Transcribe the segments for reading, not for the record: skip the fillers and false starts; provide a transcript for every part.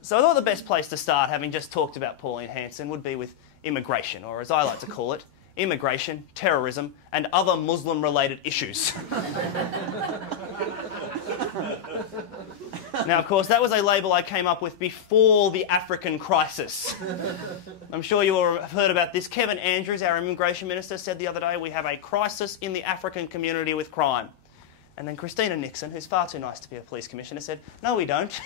So I thought the best place to start, having just talked about Pauline Hanson, would be with immigration, or as I like to call it, immigration, terrorism, and other Muslim-related issues. Now, of course, that was a label I came up with before the African crisis. I'm sure you all have heard about this. Kevin Andrews, our immigration minister, said the other day, we have a crisis in the African community with crime. And then Christina Nixon, who's far too nice to be a police commissioner, said, no, we don't.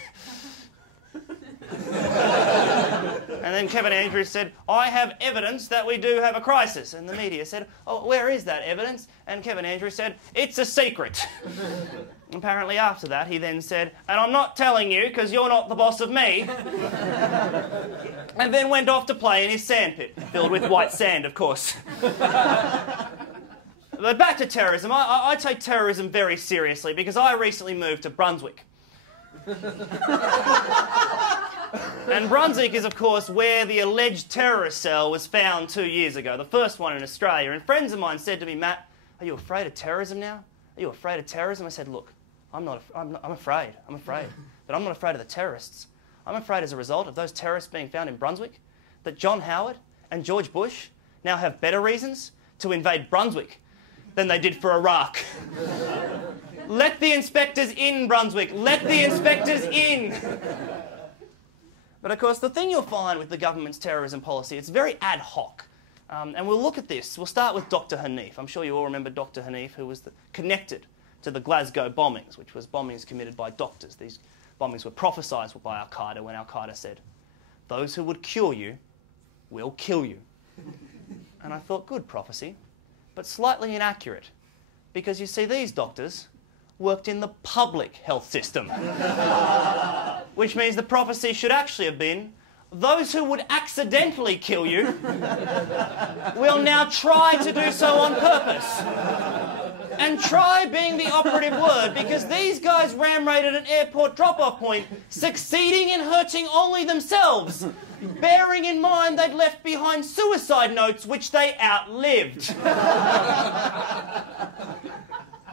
And then Kevin Andrews said, I have evidence that we do have a crisis. And the media said, oh, where is that evidence? And Kevin Andrews said, it's a secret. Apparently after that, he then said, and I'm not telling you because you're not the boss of me. And then went off to play in his sandpit, filled with white sand, of course. But back to terrorism. I take terrorism very seriously because I recently moved to Brunswick. And Brunswick is, of course, where the alleged terrorist cell was found 2 years ago, the first one in Australia. And friends of mine said to me, Matt, are you afraid of terrorism now? Are you afraid of terrorism? I said, look, I'm afraid. But I'm not afraid of the terrorists. I'm afraid as a result of those terrorists being found in Brunswick, that John Howard and George Bush now have better reasons to invade Brunswick than they did for Iraq. Let the inspectors in, Brunswick. Let the inspectors in. But of course, the thing you'll find with the government's terrorism policy, it's very ad hoc. And we'll look at this. We'll start with Dr. Hanif. I'm sure you all remember Dr. Hanif, who was connected to the Glasgow bombings, which was bombings committed by doctors. These bombings were prophesied by Al-Qaeda when Al-Qaeda said, those who would cure you will kill you. And I thought, good prophecy, but slightly inaccurate. Because you see, these doctors worked in the public health system. Which means the prophecy should actually have been, those who would accidentally kill you will now try to do so on purpose. And try being the operative word, because these guys ram-raided an airport drop-off point, succeeding in hurting only themselves, bearing in mind they'd left behind suicide notes which they outlived.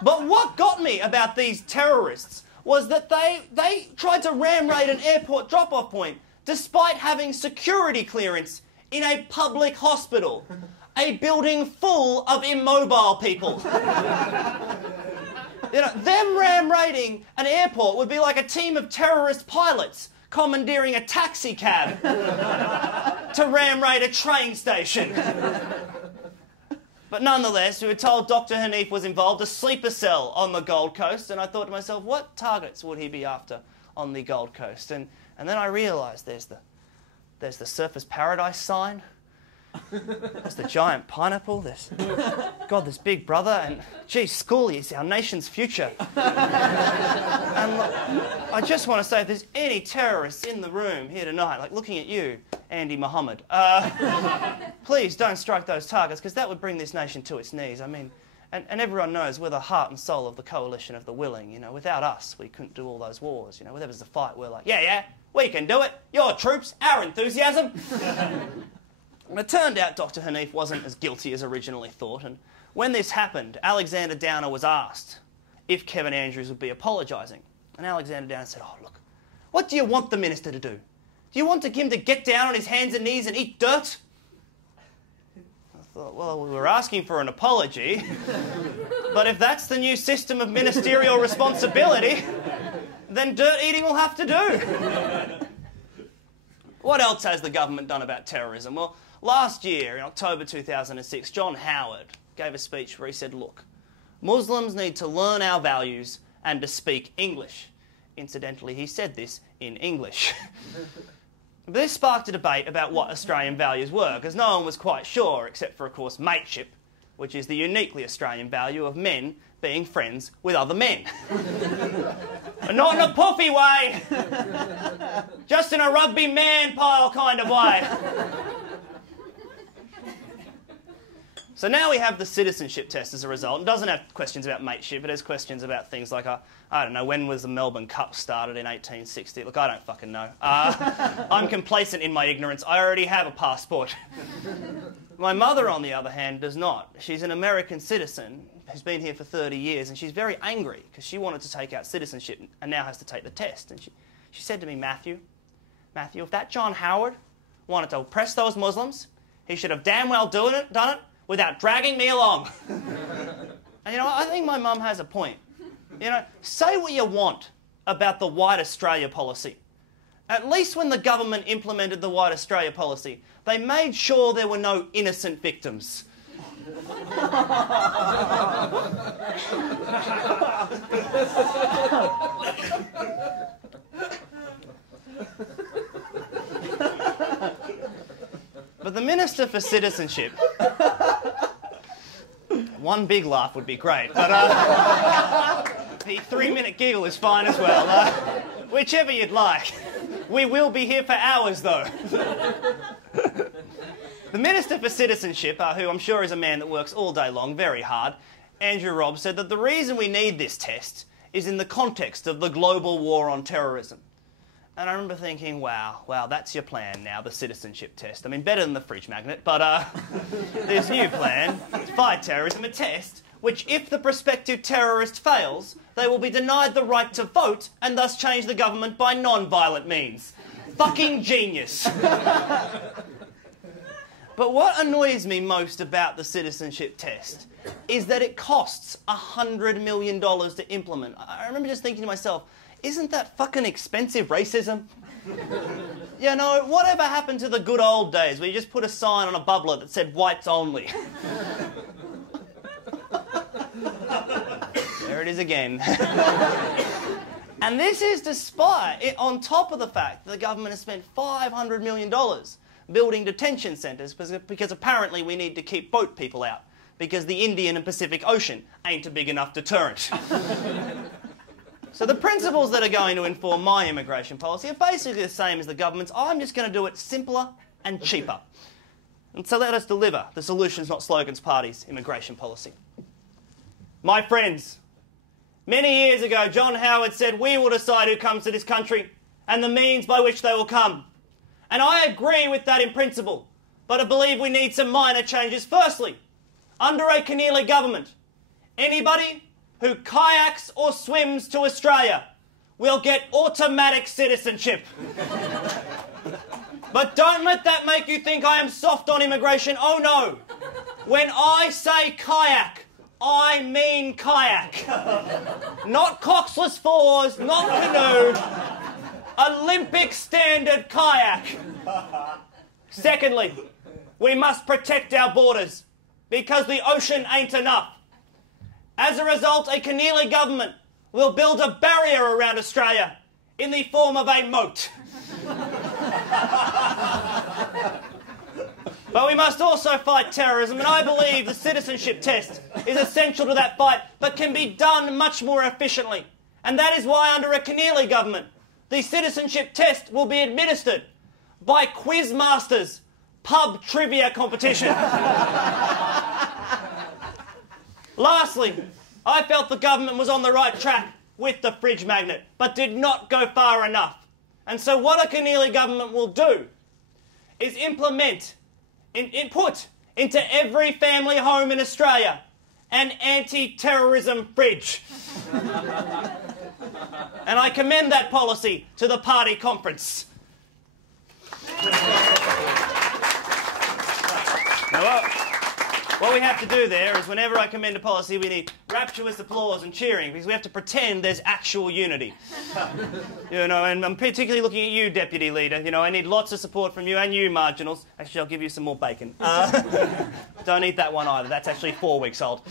But what got me about these terrorists was that they tried to ram-raid an airport drop-off point despite having security clearance in a public hospital, a building full of immobile people. You know, them ram-raiding an airport would be like a team of terrorist pilots commandeering a taxi cab to ram-raid a train station. But nonetheless, we were told Dr. Hanif was involved, a sleeper cell on the Gold Coast, and I thought to myself, what targets would he be after on the Gold Coast? And then I realised there's the Surfers Paradise sign, there's the giant pineapple, there's Big Brother, and gee, school is our nation's future. And look, I just want to say, if there's any terrorists in the room here tonight, like looking at you, Andy Muhammad, please don't strike those targets, because that would bring this nation to its knees. I mean, and everyone knows we're the heart and soul of the coalition of the willing. You know, without us, we couldn't do all those wars. You know, whenever there's a fight, we're like, yeah, we can do it. Your troops, our enthusiasm. And it turned out Dr. Hanif wasn't as guilty as originally thought, and when this happened, Alexander Downer was asked if Kevin Andrews would be apologising. And Alexander Downer said, oh, look, what do you want the minister to do? Do you want him to get down on his hands and knees and eat dirt? I thought, well, we were asking for an apology, but if that's the new system of ministerial responsibility, then dirt eating will have to do. What else has the government done about terrorism? Well, last year, in October 2006, John Howard gave a speech where he said, look, Muslims need to learn our values and to speak English. Incidentally, he said this in English. This sparked a debate about what Australian values were, because no one was quite sure, except for, of course, mateship, which is the uniquely Australian value of men being friends with other men. Not in a puffy way, just in a rugby man pile kind of way. So now we have the citizenship test as a result. It doesn't have questions about mateship, it has questions about things like, I don't know, when was the Melbourne Cup started in 1860? Look, I don't fucking know. I'm complacent in my ignorance. I already have a passport. My mother, on the other hand, does not. She's an American citizen who's been here for 30 years, and she's very angry because she wanted to take out citizenship and now has to take the test. And she said to me, Matthew, Matthew, if that John Howard wanted to oppress those Muslims, he should have damn well done it without dragging me along. And, I think my mum has a point. Say what you want about the White Australia policy. At least when the government implemented the White Australia policy, they made sure there were no innocent victims. But the Minister for Citizenship, one big laugh would be great, but the 3-minute giggle is fine as well. Whichever you'd like. We will be here for hours, though. The Minister for Citizenship, who I'm sure is a man that works all day long, very hard, Andrew Robb, said that the reason we need this test is in the context of the global war on terrorism. And I remember thinking, wow, that's your plan now, the citizenship test. I mean, better than the fridge magnet, but this new plan, to fight terrorism, a test which, if the prospective terrorist fails, they will be denied the right to vote and thus change the government by non-violent means. Fucking genius. But what annoys me most about the citizenship test is that it costs $100 million to implement. I remember just thinking to myself, isn't that fucking expensive racism? Whatever happened to the good old days where you just put a sign on a bubbler that said whites only? There it is again. And this is despite, on top of the fact that the government has spent $500 million building detention centres because apparently we need to keep boat people out because the Indian and Pacific Ocean ain't a big enough deterrent. So the principles that are going to inform my immigration policy are basically the same as the government's. I'm just going to do it simpler and cheaper. And so let us deliver the Solutions Not Slogans Party's immigration policy. My friends, many years ago, John Howard said, we will decide who comes to this country and the means by which they will come. And I agree with that in principle, but I believe we need some minor changes. Firstly, under a Kenneally government, anybody who kayaks or swims to Australia will get automatic citizenship. But don't let that make you think I am soft on immigration. Oh no. When I say kayak, I mean kayak. Not coxless fours, not canoe. Olympic standard kayak. Secondly, we must protect our borders because the ocean ain't enough. As a result, a Kenneally government will build a barrier around Australia in the form of a moat. But we must also fight terrorism, and I believe the citizenship test is essential to that fight, but can be done much more efficiently. And that is why under a Kenneally government, the citizenship test will be administered by Quizmasters pub trivia competition. Lastly, I felt the government was on the right track with the fridge magnet, but did not go far enough. And so what a Kenneally government will do is put into every family home in Australia an anti-terrorism fridge. And I commend that policy to the party conference. Now, what we have to do there is whenever I commend a policy, we need rapturous applause and cheering because we have to pretend there's actual unity. And I'm particularly looking at you, Deputy Leader. I need lots of support from you and you, marginals. Actually, I'll give you some more bacon. Don't eat that one either. That's actually 4 weeks old.